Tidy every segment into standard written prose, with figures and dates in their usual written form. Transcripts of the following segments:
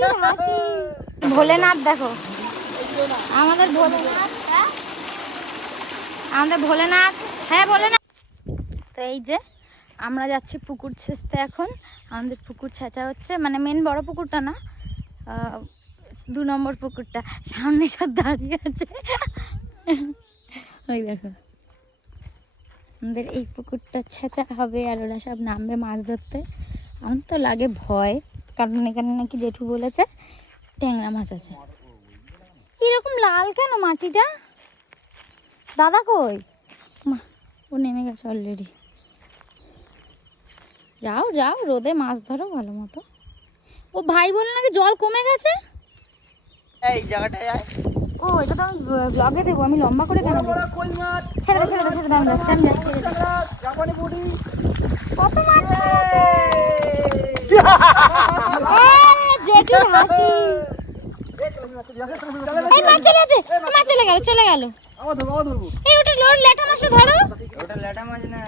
জেঠুর হাসি। ভোলেনাথ দেখো, আমাদের ভোলেনাথ। হ্যাঁ আমাদের ভোলেনাথ, হ্যাঁ ভোলেনাথ। তো এই যে আমরা যাচ্ছি পুকুর ছেঁচতে এখন। আমাদের পুকুর ছেঁচা হচ্ছে, মানে মেন বড় পুকুরটা না, 2 নম্বর পুকুরটা সামনে সব দাঁড়িয়ে আছে। ওই দেখো আমাদের এই পুকুরটা ছেঁচা হবে আর ওরা সব নামবে মাছ ধরতে। আমার তো লাগে ভয়, কারণ এখানে নাকি জেঠু বলেছে ট্যাংরা মাছ আছে। এরকম লাল কেন মাটিটা? দাদা কই? ও নেমে গেছে অলরেডি। যাও যাও, রোদে মাছ ধরো ভালো মতো। ও ভাই বলে নাকি জল কমে গেছে। এই জায়গাটায় আয়। ও এটা তো আমি ব্লগে দেবো, আমি লম্বা করে কেন দেবো? ছেড়ে দে ছেড়ে দে ছেড়ে দে, আমি যাচ্ছি আমি যাচ্ছি। কত মাছ হয়েছে! জেঠুর হাসি। এই মাছ চলে আছে, মাছ চলে গেল চলে গেল। এই ওটা লেটা মাছটা ধরো। ওটা লেটা মাছ না,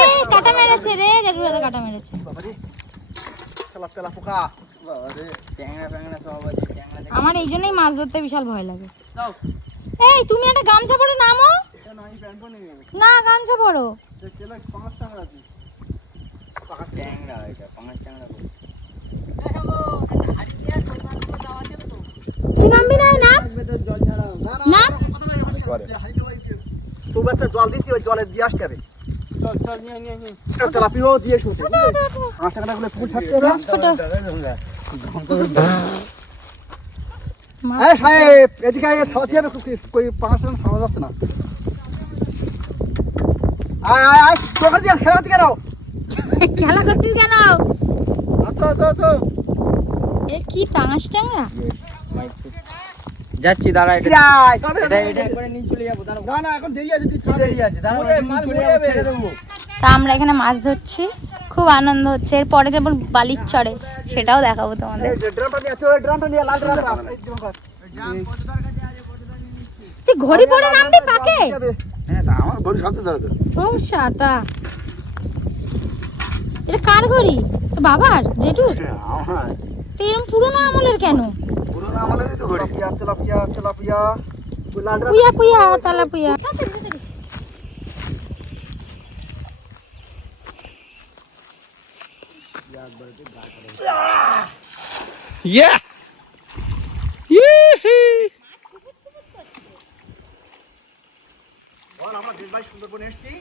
এই কাটা মেরেছে রে, জেঠুর হাতে কাটা মেরেছে। আমার এই জন্যই মাছ ধরতে বিশাল ভয় লাগে। এই তুমি একটা গামছা পরে নামো না, গামছা পরো। তুই নামবি না? নাম জল দিছি, ওই জলে দিয়ে আসতে হবে। তেলাপিও দিয়ে শুতে পুকুর ছাড়তে হবে। সাহেব এদিকে ছাড়াতে হবে, কই 5 রান ছাড়া যাচ্ছে না। আয় আয় আয়, তোকে দিয়ে খেলা করতে কেন? খেলা করতিস কেন? আসো আসো আসো। এ কি পাঙাশ ট্যাংরা? যাচ্ছি দাঁড়া, এটা করে নিয়ে চলে যাবো। না না এখন দেরি আছে, দেরি আছে, তা আমরা এখানে মাছ ধরছি, খুব আনন্দ হচ্ছে। এরপরে যেমন বালির চড়ে সেটাও দেখাবো তোমাদের। তুই ঘড়ি পরে নামবি পাকে? আমার ঘড়ি শব্দ ধরে তো। ও শাটা, এটা কার ঘড়ি? তো বাবার, জেঠু? তো এরকম পুরোনো আমলের কেন? পুরোনো আমলেরই তো ঘড়ি। তেলাপিয়া তেলাপিয়া পুয়া পুয়া তেলাপিয়া। Yeah! আমরা দেশবাই সুন্দরবনে এসেছি।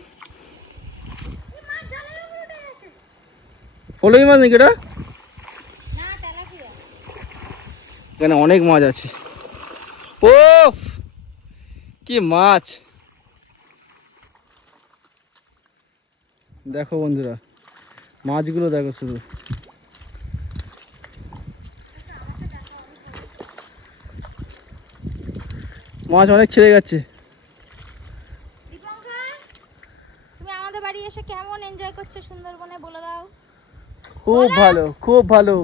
ফলই মাছ নাকি এটা? এখানে অনেক মাছ আছে। ও কি মাছ দেখো বন্ধুরা, মাছগুলো দেখো শুধু। মাছ অনেক ছেড়ে গেছে। তুমি আমাদের বাড়ি এসে কেমন এনজয় করছো সুন্দরবনে বলে দাও। খুব ভালো, খুব ভালো।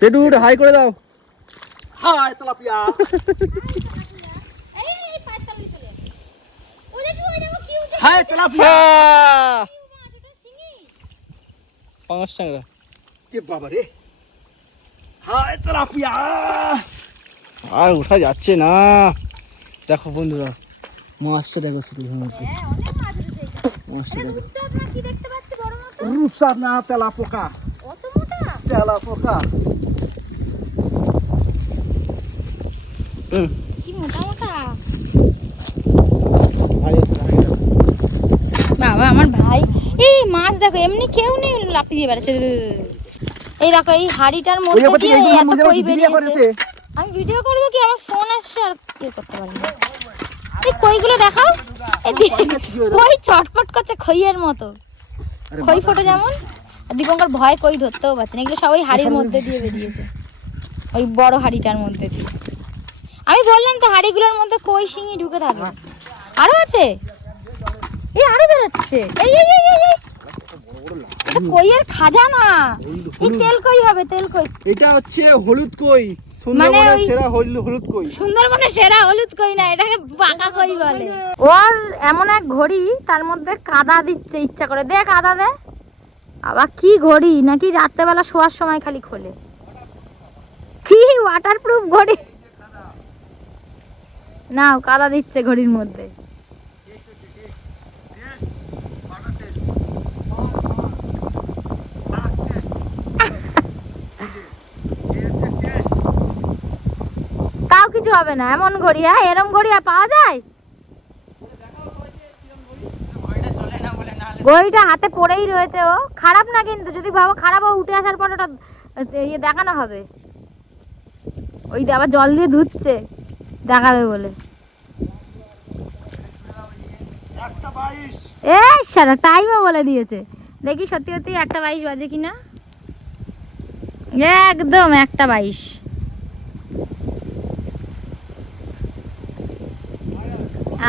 পেটু হাই করে দাও। হাই তেলাপিয়া। হাই তেলাপিয়া। পাঁচ টাকা। এ বাবা রে, হাই তেলাপিয়া। আর উঠা যাচ্ছে না। দেখো বন্ধুরা, মাছটা দেখো শুধু। মাছটা দেখো, রূপসার না তেলা পোকা। তেলা পোকা কি মোটা মোটা। বাবা আমার ভাই, এই মাছ দেখো এমনি কেউ নেই, লাফি দিয়ে বেড়াচ্ছে। এই দেখো এই হাড়িটার মধ্যে দিয়ে এত কই বেরিয়েছে। আমি ভিডিও করবো কি, আমার ফোন আসছে আর ইয়ে করতে পারি না। এই কইগুলো দেখাও, কই চটপট করছে খইয়ের মতো। খই ফোটে যেমন, দীপঙ্কর ভয় কই ধরতেও পারছে না। এগুলো সবাই হাড়ির মধ্যে দিয়ে বেরিয়েছে, ওই বড় হাড়িটার মধ্যে দিয়ে। আমি বললাম তো হাড়িগুলোর মধ্যে কই শিঙি ঢুকে থাকে। আরো আছে, এই আরো বেরোচ্ছে। এই এই এই এই কইয়ের খাজা না, এই তেল কই হবে, তেল কই। এটা হচ্ছে হলুদ কই, সুন্দরবনের সেরা হলুদ কই। সুন্দরবনের সেরা হলুদ কই না, এটাকে পাকা কই বলে। ওর এমন এক ঘড়ি, তার মধ্যে কাদা দিচ্ছে ইচ্ছা করে। দে কাদা দে। আবার কি ঘড়ি নাকি রাত্রেবেলা শোয়ার সময় খালি খোলে। কি ওয়াটারপ্রুফ ঘড়ি। নাও কাদা দিচ্ছে ঘড়ির মধ্যে। তাও কিছু হবে না এমন ঘড়ি। হ্যাঁ এরম ঘড়ি আর পাওয়া যায়? ঘড়িটা হাতে পড়েই রয়েছে। ও খারাপ না, কিন্তু যদি ভাবো খারাপ, ও উঠে আসার পর ওটা ইয়ে দেখানো হবে। ওই আবার জল দিয়ে ধুচ্ছে দেখাবে বলে। এ সারা টাইমও বলে দিয়েছে। দেখি সত্যি সত্যি 1:22 বাজে কিনা। একদম 1:22।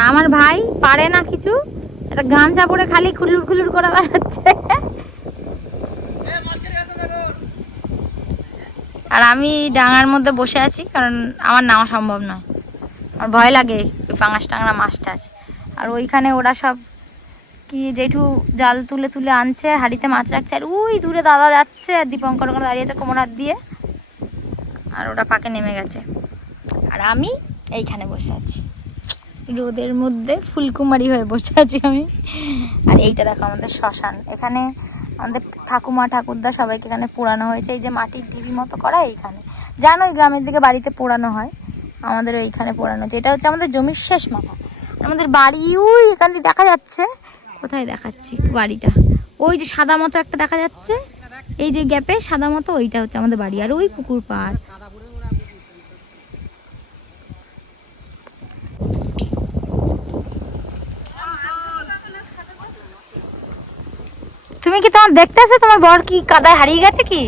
আমার ভাই পারে না কিছু, একটা গামছা পরে খালি খুলুর খুলুর করে বেড়াচ্ছে। আর আমি ডাঙার মধ্যে বসে আছি, কারণ আমার নামা সম্ভব নয়, আমার ভয় লাগে ওই পাঙাশ টাংরা মাছটা আছে। আর ওইখানে ওরা সব কি জেঠু জাল তুলে তুলে আনছে, হাঁড়িতে মাছ রাখছে। আর ওই দূরে দাদা যাচ্ছে, আর দীপঙ্কর ওখানে দাঁড়িয়ে আছে কোমর হাত দিয়ে। আর ওরা পাকে নেমে গেছে, আর আমি এইখানে বসে আছি রোদের মধ্যে, ফুলকুমারি হয়ে বসে আছি আমি। আর এইটা দেখো আমাদের শ্মশান। এখানে আমাদের ঠাকুমা ঠাকুরদা সবাইকে এখানে পোড়ানো হয়েছে। এই যে মাটির ঢিবি মতো করা, এইখানে জানো ওই গ্রামের দিকে বাড়িতে পোড়ানো হয়, আমাদের এইখানে পোড়ানো হচ্ছে। এটা হচ্ছে আমাদের জমির শেষ মাথা। আমাদের বাড়ি ওই এখান দিয়ে দেখা যাচ্ছে। কোথায় দেখাচ্ছি বাড়িটা? ওই যে সাদা মতো একটা দেখা যাচ্ছে, এই যে গ্যাপে সাদা মতো, ওইটা হচ্ছে আমাদের বাড়ি। আর ওই পুকুর পাড়। তুমি কি তোমার দেখতে আসো? তোমার বর কি কাদায় হারিয়ে গেছে? কি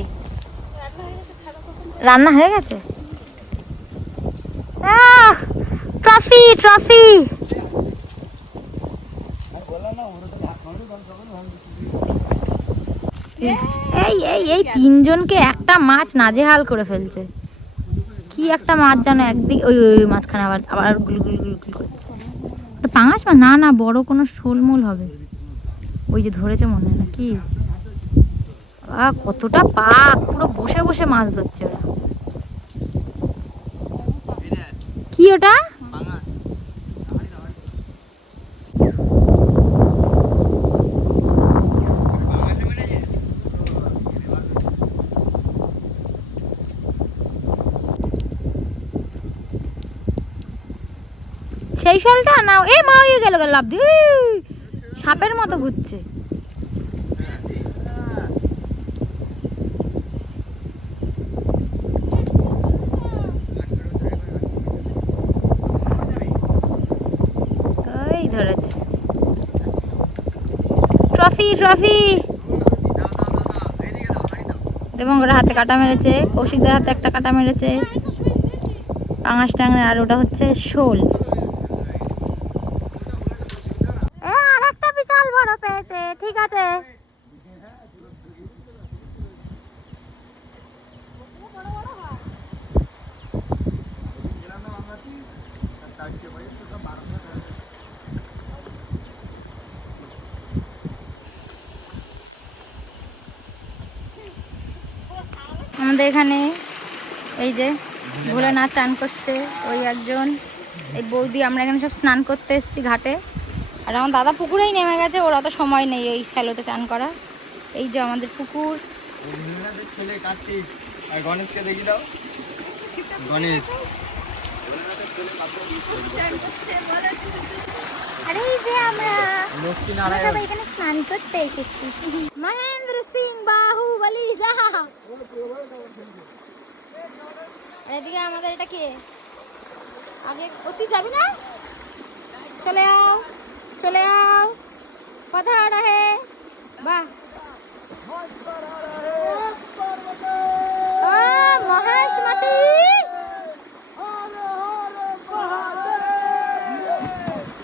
রান্না হয়ে গেছে? Trophy trophy. এই এই এই তিনজনকে একটা মাছ নাজেহাল করে ফেলছে। কি একটা মাছ জানো, একদিকে ওই ওই মাছখানে আবার আবার গুল গুল গুল গুল করছে। পাঙাশ মাছ না, না বড় কোনো শোলমোল হবে। ওই যে ধরেছে মনে হয় না কি। কতটা পাক, পুরো বসে বসে মাছ ধরছে ওরা। কি ওটা? সেই শোলটা না? এ মা হয়ে গেল, লাভ দিয়ে সাপের মতো ঘুরছে। ওই ধরেছে ট্রফি ট্রফি। দেবঙ্গরের হাতে কাটা মেরেছে, কৌশিকদের হাতে একটা কাটা মেরেছে পাঙাশ টাংরা। আর ওটা হচ্ছে শোল। আর একটা বিশাল বড় পেয়েছে। ঠিক আছে, আমাদের এখানে এই যে ভোলেনাথ চান করছে, ওই একজন এই বৌদি। আমরা এখানে সব স্নান করতে এসেছি ঘাটে। আর আমার দাদা পুকুরেই নেমে গেছে, ওর অত সময় নেই ওই শ্যালোতে চান করা। এই যে আমাদের পুকুর। ছেলে কার্তিক আর গণেশকে দেখি দাও। গণেশ আরে এই যে আমরা সবাই এখানে স্নান করতে এসেছি। মহেন্দ্র সিং বাহুবলী যা। এদিকে আমাদের এটা কে? আগে তুই যাবি না? চলে আও চলে আও। কথা রাহে বাহ। ও মহেশমতি।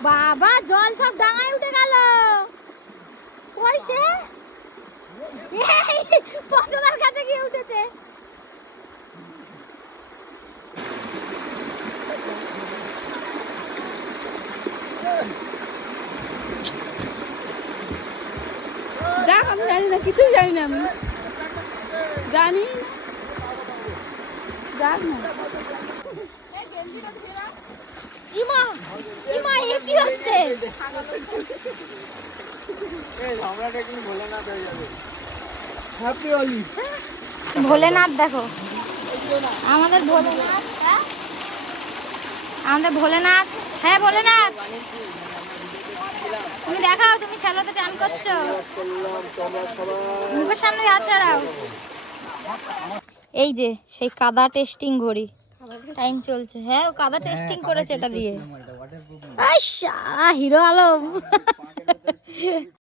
বাবা জল সব ডাঙায় উঠে গেল। কই সে? পচদার কাছে গিয়ে উঠেছে। জানি না, কিছুই জানি না আমি, জানি যাক না। ইমা ইমা এ কি হচ্ছে? হ্যাপি হোলি। ভোলেনাথ দেখো, আমাদের ভোলেনাথ, হ্যাঁ আমাদের ভোলেনাথ, হ্যাঁ ভোলেনাথ তুমি দেখাও, তুমি শ্যালোতে চান করছো, মুখের সামনে হাত ছাড়াও। এই যে সেই কাদা টেস্টিং ঘড়ি, টাইম চলছে। হ্যাঁ ও কাদা টেস্টিং করেছে এটা দিয়ে। আচ্ছা হিরো আলম।